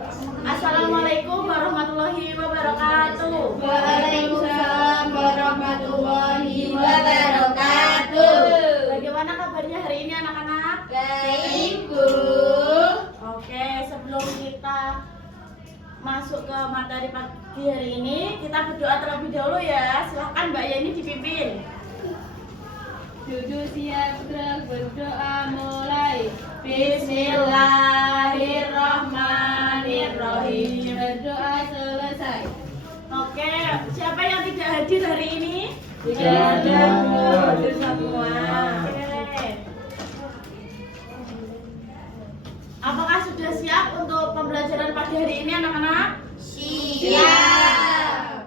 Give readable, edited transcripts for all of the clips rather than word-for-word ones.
Assalamualaikum warahmatullahi wabarakatuh. Waalaikumsalam warahmatullahi wabarakatuh. Bagaimana kabarnya hari ini anak-anak? Baik, Bu. Oke, sebelum kita masuk ke materi pagi hari ini, kita berdoa terlebih dahulu ya. Silahkan Mbak Yani dipimpin. Duduk siap gerak berdoa mulai. Bismillahirrahmanirrahim. Berdoa selesai. Oke, siapa yang tidak hadir hari ini? Tidak ada, Bu. Hadir semua. Oke. Apakah sudah siap untuk pembelajaran pagi hari ini anak-anak? Siap.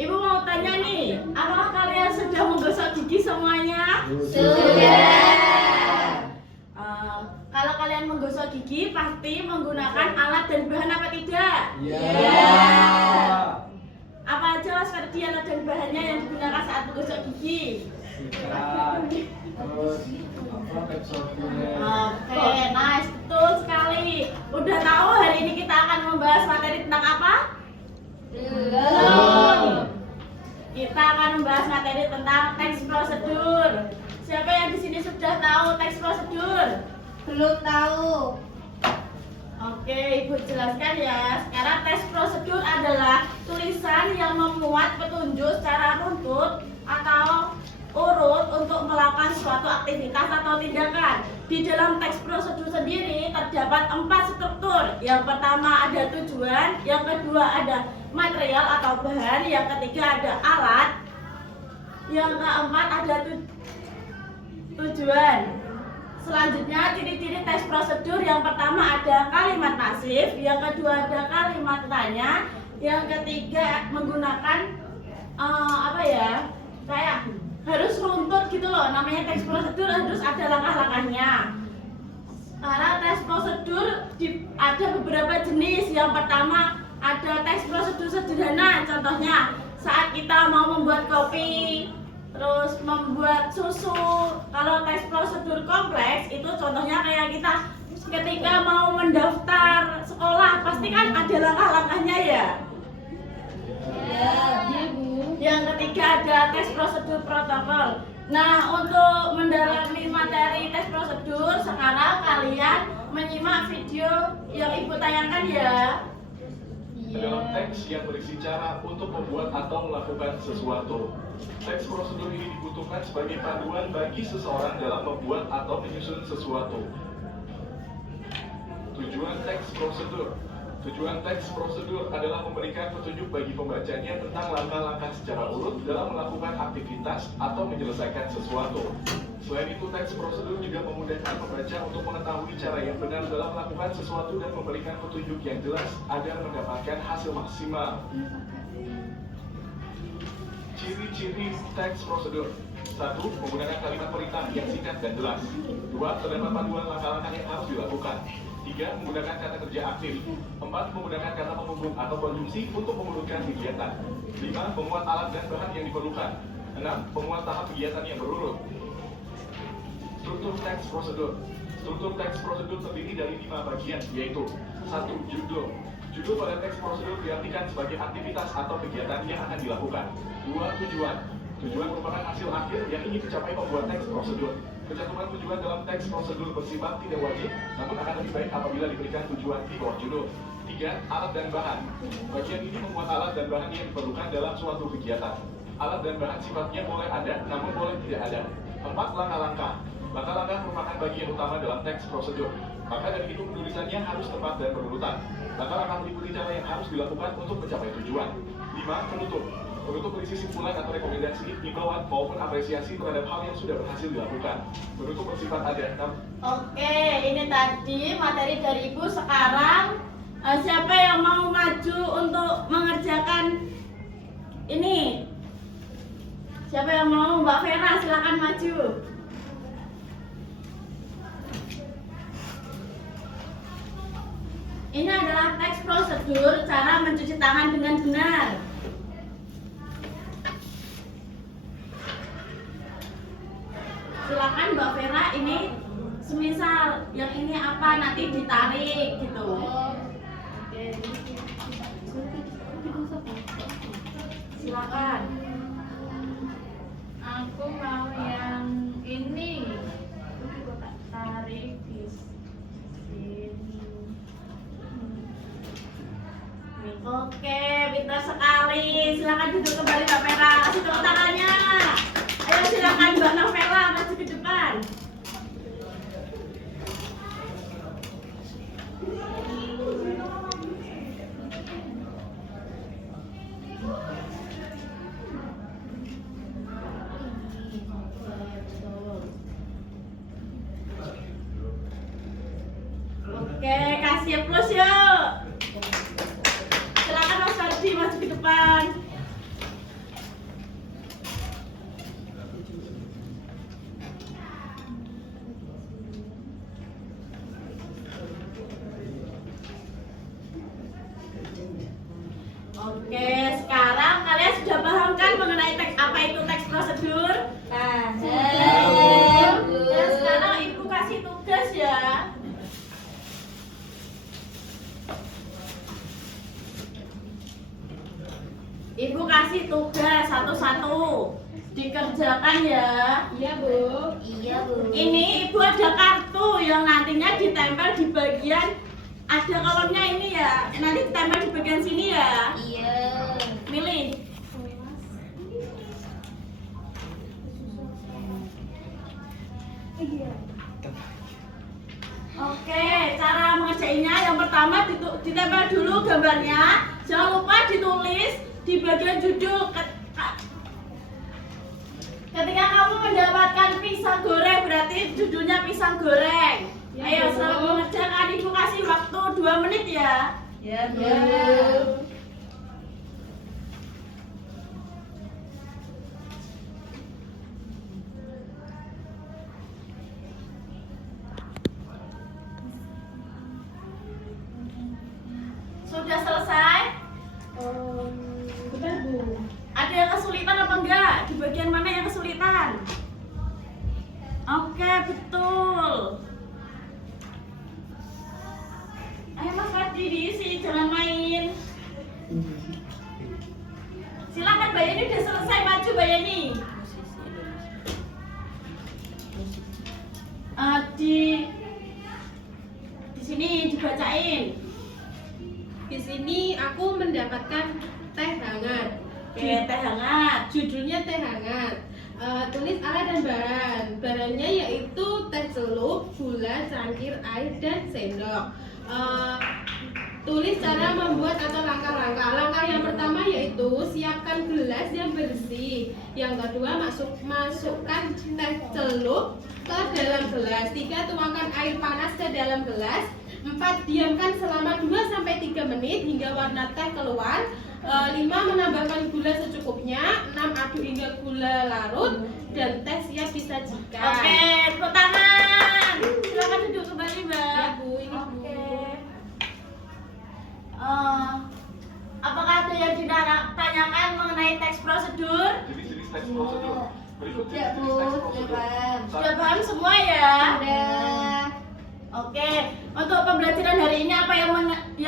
Ibu mau tanya nih, apakah kalian sudah menggosok gigi semuanya? Sudah. Kalau kalian menggosok gigi pasti menggunakan alat dan bahan apa tidak? Apa aja Waswardi alat dan bahannya yang digunakan saat menggosok gigi? Oke, nice, betul sekali. Udah tahu hari ini kita akan membahas materi tentang apa? Belum. Kita akan membahas materi tentang teks prosedur. Siapa yang di sini sudah tahu teks prosedur? Belum tahu. Oke, Ibu jelaskan ya. Sekarang teks prosedur adalah tulisan yang memuat petunjuk secara runtut atau urut untuk melakukan suatu aktivitas atau tindakan. Di dalam teks prosedur sendiri terdapat 4 struktur. Yang pertama ada tujuan, yang kedua ada material atau bahan, yang ketiga ada alat, yang keempat ada tujuan. Selanjutnya ciri-ciri teks prosedur, yang pertama ada kalimat pasif, yang kedua ada kalimat tanya, yang ketiga menggunakan kayak harus runtut gitu loh, namanya teks prosedur harus ada langkah-langkahnya. Karena teks prosedur ada beberapa jenis. Yang pertama ada teks prosedur sederhana, contohnya saat kita mau membuat kopi, terus membuat susu. Kalau teks prosedur kompleks itu contohnya kayak kita ketika mau mendaftar sekolah, pasti kan ada langkah-langkahnya ya. Yang ketiga ada teks prosedur protokol. Nah, untuk mendalami materi teks prosedur, sekarang kalian menyimak video yang Ibu tayangkan ya. Dalam teks yang berisi cara untuk membuat atau melakukan sesuatu. Teks prosedur ini dibutuhkan sebagai panduan bagi seseorang dalam membuat atau menyusun sesuatu. Tujuan teks prosedur. Tujuan teks prosedur adalah memberikan petunjuk bagi pembacanya tentang langkah-langkah secara urut dalam melakukan aktivitas atau menyelesaikan sesuatu. Selain itu, teks prosedur juga memudahkan pembaca untuk mengetahui cara yang benar dalam melakukan sesuatu dan memberikan petunjuk yang jelas agar mendapatkan hasil maksimal. Ciri-ciri teks prosedur. 1. Menggunakan kalimat perintah yang singkat dan jelas. 2. Terdapat panduan langkah-langkah yang harus dilakukan. 3. Menggunakan kata kerja aktif. 4. Menggunakan kata penghubung atau konjungsi untuk memurutkan kegiatan. 5. Memuat alat dan bahan yang diperlukan. 6. Memuat tahap kegiatan yang berurut. Struktur teks prosedur. Struktur teks prosedur terdiri dari 5 bagian, yaitu 1. Judul. Judul pada teks prosedur diartikan sebagai aktivitas atau kegiatan yang akan dilakukan. 2. Tujuan. Tujuan merupakan hasil akhir yang ingin dicapai pembuat teks prosedur. Kecantuman tujuan dalam teks prosedur bersifat tidak wajib, namun akan lebih baik apabila diberikan tujuan di bawah judul. 3. Alat dan bahan. Bagian ini membuat alat dan bahan yang diperlukan dalam suatu kegiatan. Alat dan bahan sifatnya boleh ada, namun boleh tidak ada. 4. Langkah-langkah. Langkah-langkah merupakan bagian utama dalam teks prosedur. Maka dari itu penulisannya harus tepat dan berurutan. Langkah-langkah meliputi cara yang harus dilakukan untuk mencapai tujuan. 5. Penutup. Penutup berisi simpulan atau rekomendasi, himbauan maupun apresiasi terhadap hal yang sudah berhasil dilakukan. Penutup bersifat ada. Oke, ini tadi materi dari Ibu. Sekarang siapa yang mau maju untuk mengerjakan ini? Siapa yang mau? Mbak Vera, silakan maju. Ini adalah teks prosedur cara mencuci tangan dengan benar. Silakan Mbak Vera, ini semisal yang ini apa nanti ditarik gitu. Silakan. Aku mau yang ini. Tarik di sini. Oke, pintar sekali. Silakan duduk kembali Mbak Vera. Kasih tepuk tangannya. Ayo silakan Mbak Novela maju ke depan. Oke, kasih plus yuk. Silakan Mas Fardi maju ke depan. Oke, sekarang kalian sudah paham kan mengenai teks apa itu teks prosedur? Paham. Dan sekarang Ibu kasih tugas ya. Ibu kasih tugas satu-satu. Dikerjakan ya. Iya, Bu. Iya, Bu. Ini Ibu ada kartu yang nantinya ditempel di bagian ada kolomnya ini ya. Nanti ditempel di bagian sini ya. Iya. Milih. Oke, cara mengerjainnya yang pertama ditempel dulu gambarnya. Jangan lupa ditulis di bagian judul. Ketika kamu mendapatkan pisang goreng berarti judulnya pisang goreng. Ya, Ayo Bu. selamat mengerjakan. Ibu kasih waktu 2 menit ya. Ya, Bu. Sudah selesai? Bentar, Bu. Ada yang kesulitan apa enggak? Di bagian mana yang kesulitan? Oke, betul. Ayo Mas Fadli diisi, jangan main. Silakan Mbak Yeni, udah selesai, maju Mbak Yeni. Di sini dibacain. Di sini aku mendapatkan teh hangat. Oke, teh hangat. Judulnya teh hangat. Tulis alat dan bahan. Bahannya yaitu teh celup, gula, cangkir, air, dan sendok. Tulis cara membuat atau langkah-langkah. Langkah yang pertama yaitu siapkan gelas yang bersih. Yang kedua masukkan teh celup ke dalam gelas. 3. Tuangkan air panas ke dalam gelas. 4. Diamkan selama 2-3 menit hingga warna teh keluar. 5. Menambahkan gula secukupnya. 6. Aduk hingga gula larut dan teh siap disajikan. Oke, tepuk tangan. Silakan duduk kembali, Mbak. Ya, Bu, ini Bu. Oke. Apakah ada yang ditanyakan mengenai teks prosedur? Jenis-jenis teks prosedur. Berikut Ya, jenis-jenis Bu. teks Sudah prosedur. paham. Sudah paham semua ya? Sudah. Oke, untuk pembelajaran hari ini apa yang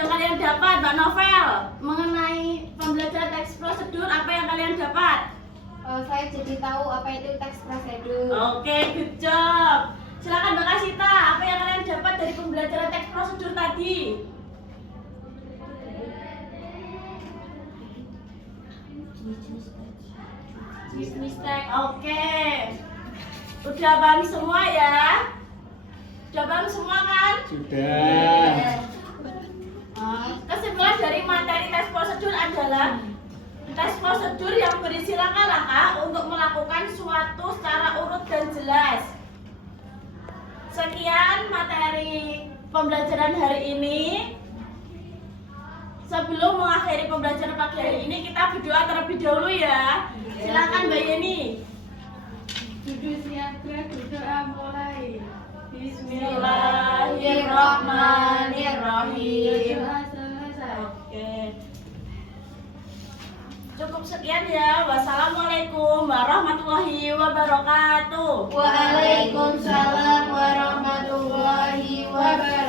kalian dapat, Mbak Novel? Mengenai pembelajaran teks prosedur, apa yang kalian dapat? Saya jadi tahu apa itu teks prosedur. Oke, good job. Silakan Mbak Kasita, apa yang kalian dapat dari pembelajaran teks prosedur tadi? Mistake. Oke. Udah paham semua ya? Udah paham semua kan? Sudah. Kesimpulan dari materi tes prosedur adalah tes prosedur yang berisi langkah-langkah untuk melakukan suatu secara urut dan jelas. Sekian materi pembelajaran hari ini. Sebelum mengakhiri pembelajaran pagi hari ini, kita berdoa terlebih dahulu ya. Silakan Mbak Yeni. Duduk siaga, berdoa mulai. Bismillahirrahmanirrahim. Doa selesai. Oke. Cukup sekian ya. Wassalamualaikum warahmatullahi wabarakatuh. Waalaikumsalam warahmatullahi wabarakatuh.